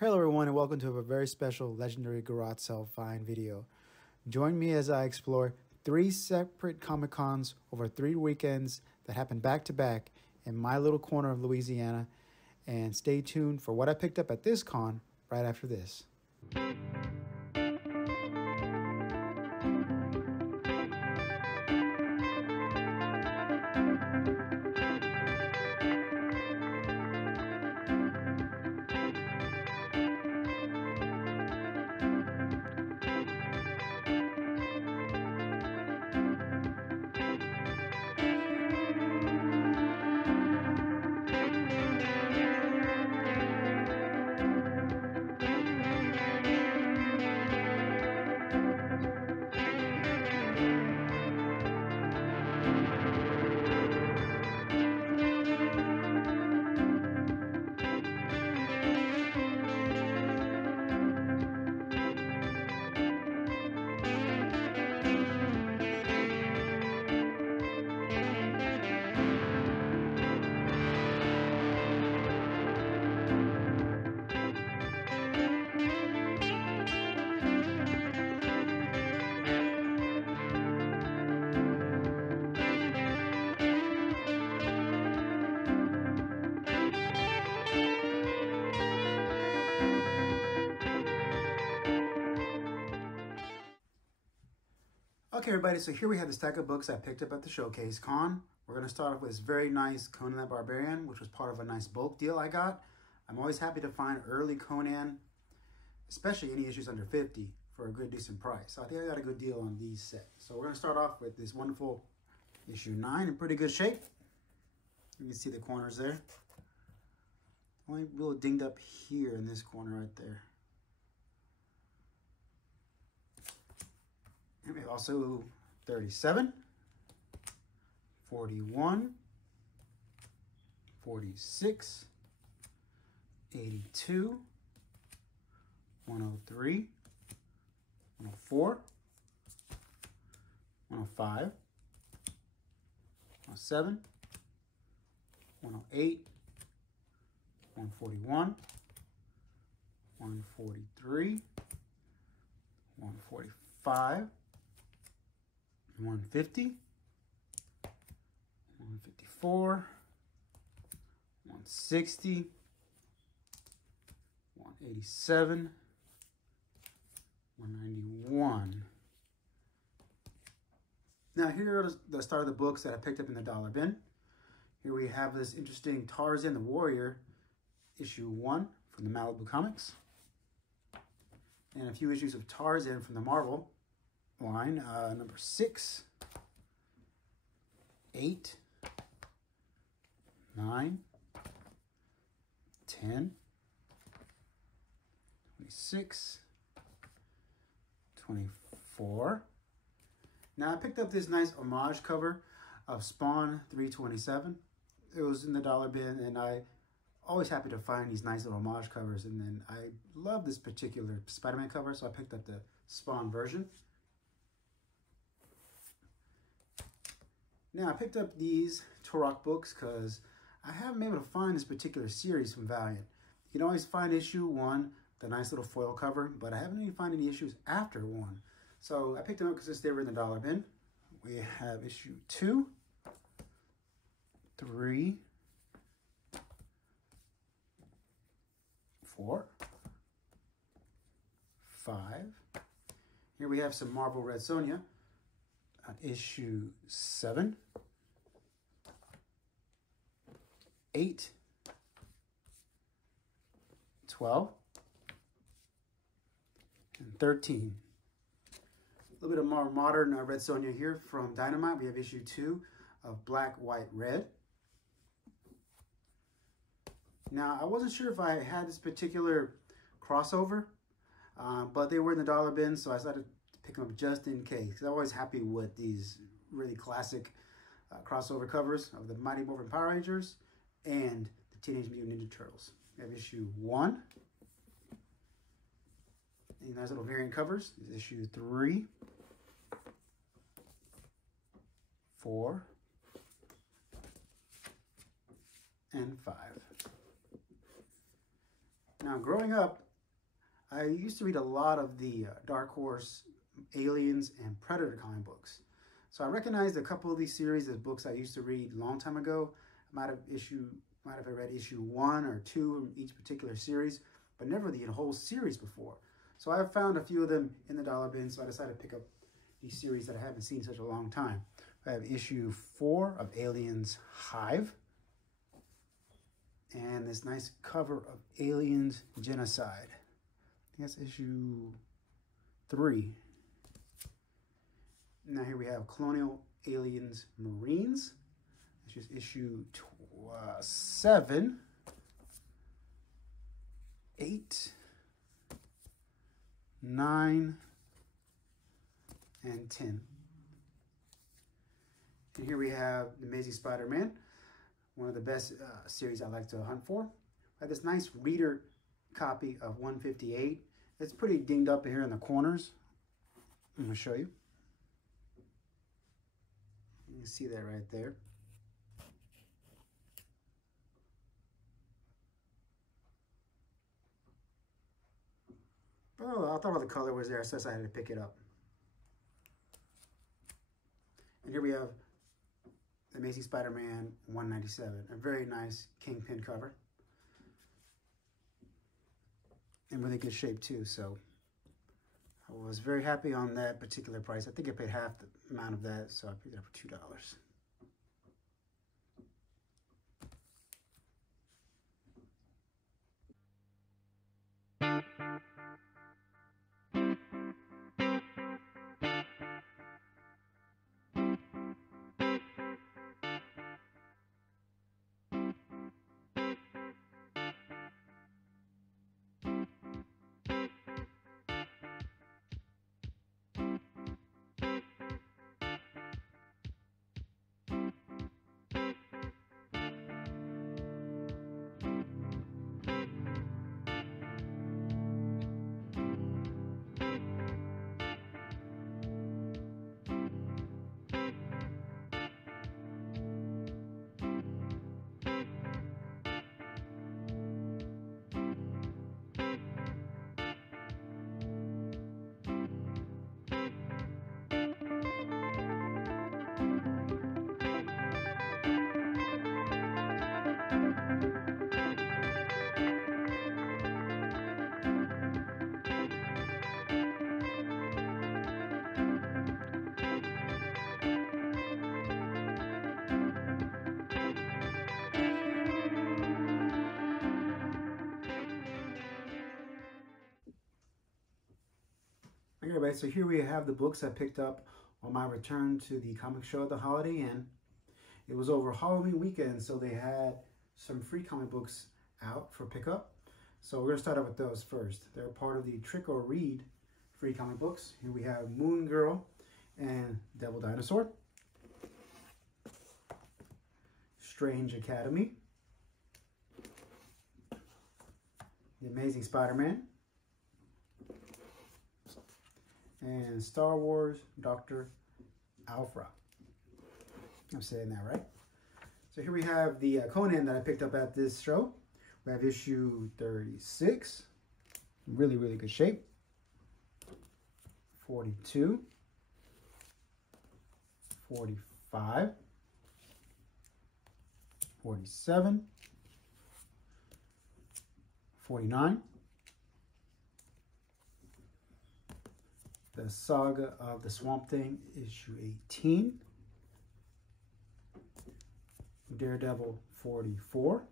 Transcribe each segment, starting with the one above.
Hello everyone and welcome to a very special legendary garage sale find video. Join me as I explore 3 separate Comic Cons over 3 weekends that happen back to back in my little corner of Louisiana, and stay tuned for what I picked up at this con right after this. Okay, everybody, so here we have the stack of books I picked up at the Showcase Con. We're going to start off with this very nice Conan the Barbarian, which was part of a nice bulk deal I got. I'm always happy to find early Conan, especially any issues under 50, for a good, decent price. So I think I got a good deal on these sets. So we're going to start off with this wonderful issue 9 in pretty good shape. You can see the corners there. Only a little dinged up here in this corner right there. And we have also 37, 41, 46, 82, 103, 104, 105, 107, 108, 141, 143, 145, 150, 154, 160, 187, 191. Now here are the start of the books that I picked up in the dollar bin. Here we have this interesting Tarzan the Warrior, issue 1 from the Malibu Comics. And a few issues of Tarzan from the Marvel line, number 6, 8, 9, 10, 26, 24. Now I picked up this nice homage cover of Spawn 327. It was in the dollar bin, and I always happy to find these nice little homage covers, and then I love this particular Spider-Man cover, so I picked up the Spawn version. Now, I picked up these Turok books because I haven't been able to find this particular series from Valiant. You can always find issue 1, the nice little foil cover, but I haven't even found any issues after 1. So I picked them up because they were in the dollar bin. We have issue 2, 3, 4, 5. Here we have some Marvel Red Sonja. Issue 7, 8, 12, and 13. A little bit of more modern Red Sonja here from Dynamite. We have issue 2 of Black, White, Red. Now, I wasn't sure if I had this particular crossover, but they were in the dollar bin, so I decided pick them up just in case, because I'm always happy with these really classic crossover covers of the Mighty Morphin Power Rangers and the Teenage Mutant Ninja Turtles. We have issue 1. These nice little variant covers. This is issue 3, 4, and 5. Now, growing up, I used to read a lot of the Dark Horse, Aliens, and Predator comic books. So I recognized a couple of these series as books I used to read a long time ago. I might have read issue 1 or 2 in each particular series, but never the whole series before. So I found a few of them in the dollar bin, so I decided to pick up these series that I haven't seen in such a long time. I have issue 4 of Aliens Hive, and this nice cover of Aliens Genocide. I think that's issue 3. Now here we have Colonial Aliens Marines. It's just issue 7, 8, 9, and 10. And here we have The Amazing Spider-Man, one of the best series I like to hunt for. I have this nice reader copy of 158. It's pretty dinged up here in the corners. I'm going to show you. You can see that right there. Oh, I thought the color was there, so I had to pick it up. And here we have Amazing Spider-Man 197, a very nice Kingpin cover. In really good shape too, so I was very happy on that particular price. I think I paid half the amount of that, so I picked it up for $2. Okay, everybody, so here we have the books I picked up on my return to the comic show at the Holiday Inn. It was over Halloween weekend, so they had some free comic books out for pickup. So we're going to start out with those first. They're part of the Trick or Read free comic books. Here we have Moon Girl and Devil Dinosaur, Strange Academy, The Amazing Spider-Man, and Star Wars Dr. Alfra. I'm saying that right. So here we have the Conan that I picked up at this show. We have issue 36, really, really good shape. 42, 45, 47, 49. The Saga of the Swamp Thing, issue 18. Daredevil 44.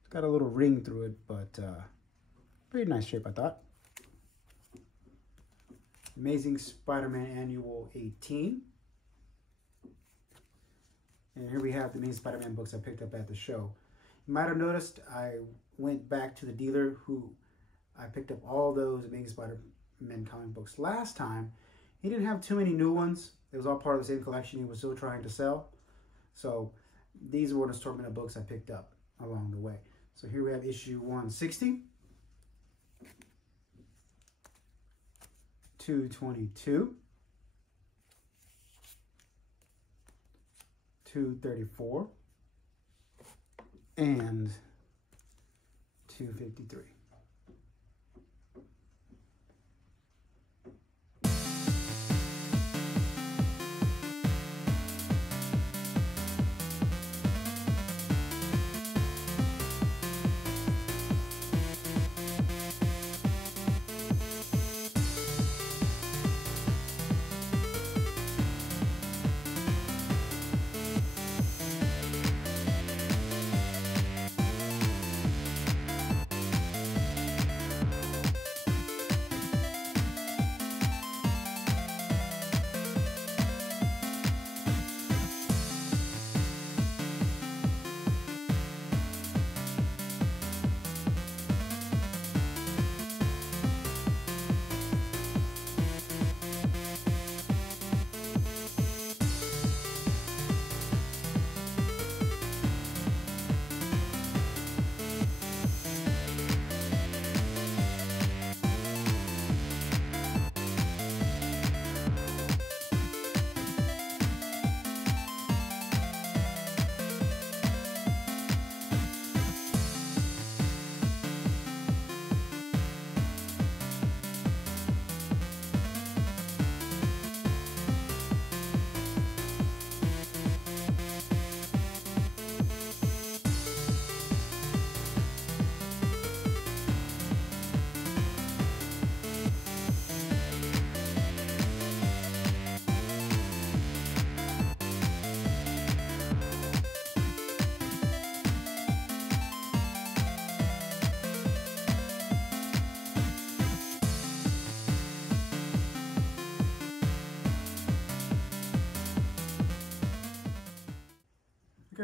It's got a little ring through it, but pretty nice shape, I thought. Amazing Spider-Man Annual 18. And here we have the Amazing Spider-Man books I picked up at the show. You might have noticed I went back to the dealer who I picked up all those Amazing Spider-Man comic books last time. He didn't have too many new ones. It was all part of the same collection he was still trying to sell. So these were an assortment of books I picked up along the way. So here we have issue 160, 222, 234, and 253.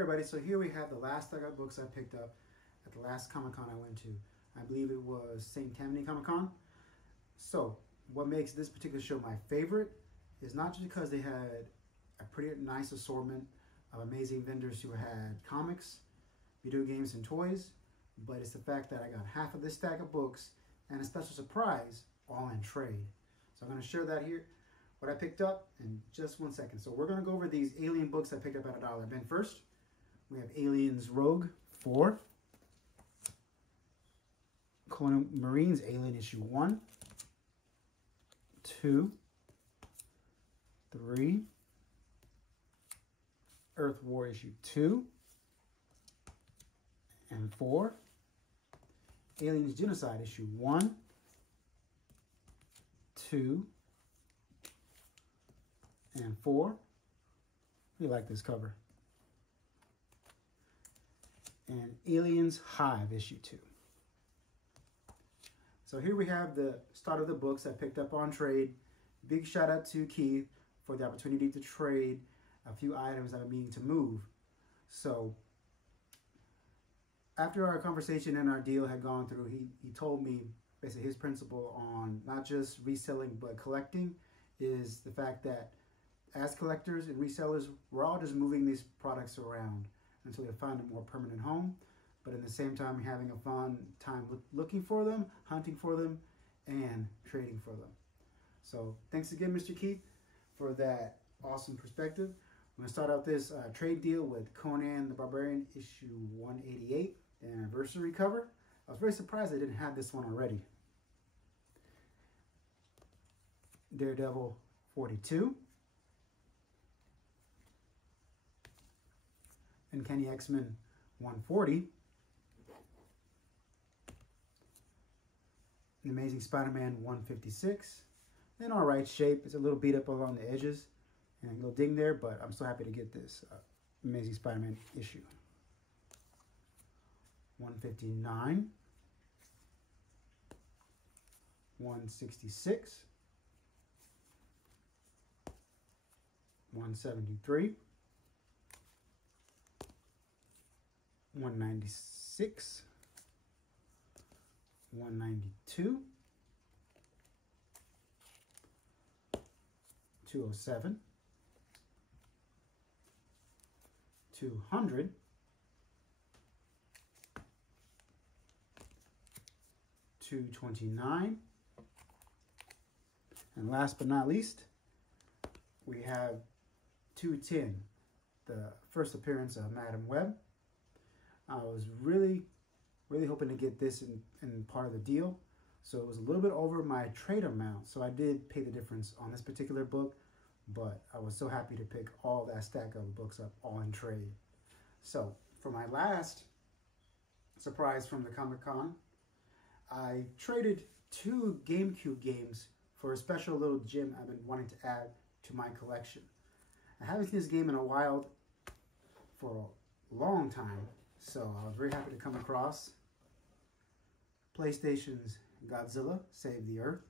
everybody, so here we have the last stack of books I picked up at the last Comic-Con I went to. I believe it was St. Tammany Comic-Con. So what makes this particular show my favorite is not just because they had a pretty nice assortment of amazing vendors who had comics, video games, and toys, but it's the fact that I got half of this stack of books and a special surprise all in trade. So I'm going to share that here, what I picked up, in just 1 second. So we're going to go over these Alien books I picked up at $1 bin first. We have Aliens Rogue 4, Colonial Marines Alien issue 1, 2, 3, Earth War issue 2, and 4, Aliens Genocide issue 1, 2, and 4. We like this cover. And Aliens Hive issue 2. So here we have the start of the books I picked up on trade. Big shout out to Keith for the opportunity to trade a few items I've been meaning to move. So after our conversation and our deal had gone through, he told me basically his principle on not just reselling but collecting is the fact that as collectors and resellers, we're all just moving these products around until they find a more permanent home, but at the same time having a fun time looking for them, hunting for them, and trading for them. So thanks again, Mr. Keith, for that awesome perspective. I'm going to start out this trade deal with Conan the Barbarian issue 188, the anniversary cover. I was very surprised I didn't have this one already. Daredevil 42. Uncanny X-Men 140. The Amazing Spider-Man 156. In all right shape. It's a little beat up along the edges and a little ding there, but I'm so happy to get this Amazing Spider-Man issue. 159. 166. 173. 196, 192, 207, 200, 229, and last but not least, we have 210, the first appearance of Madam Web. I was really hoping to get this in part of the deal. So it was a little bit over my trade amount. So I did pay the difference on this particular book, but I was so happy to pick all that stack of books up all in trade. So for my last surprise from the Comic-Con, I traded 2 GameCube games for a special little gem I've been wanting to add to my collection. I haven't seen this game in a while for a long time. So I was very happy to come across PlayStation's Godzilla Save the Earth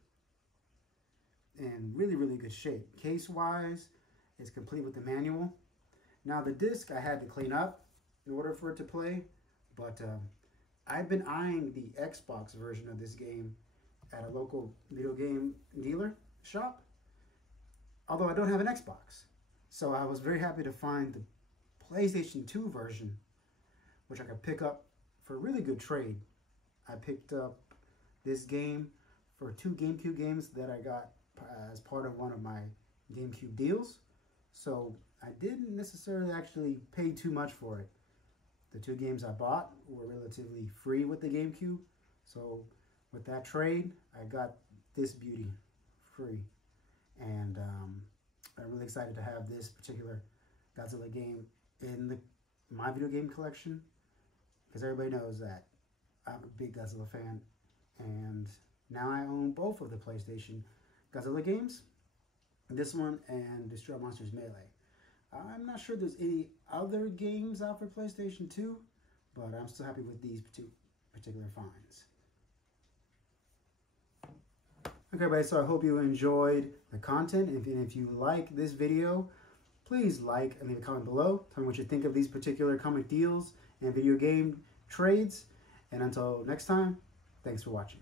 in really good shape. Case-wise, it's complete with the manual. Now the disc I had to clean up in order for it to play, but I've been eyeing the Xbox version of this game at a local video game dealer shop, although I don't have an Xbox. So I was very happy to find the PlayStation 2 version, which I could pick up for a really good trade. I picked up this game for 2 GameCube games that I got as part of one of my GameCube deals. So I didn't necessarily actually pay too much for it. The 2 games I bought were relatively free with the GameCube. So with that trade, I got this beauty free. And I'm really excited to have this particular Godzilla game in my video game collection, because everybody knows that I'm a big Godzilla fan, and now I own both of the PlayStation Godzilla games, this one and Destroy Monsters Melee. I'm not sure there's any other games out for PlayStation 2, but I'm still happy with these 2 particular finds. Okay, everybody, so I hope you enjoyed the content. If you like this video, please like and leave a comment below. Tell me what you think of these particular comic deals and video game trades. And until next time, thanks for watching.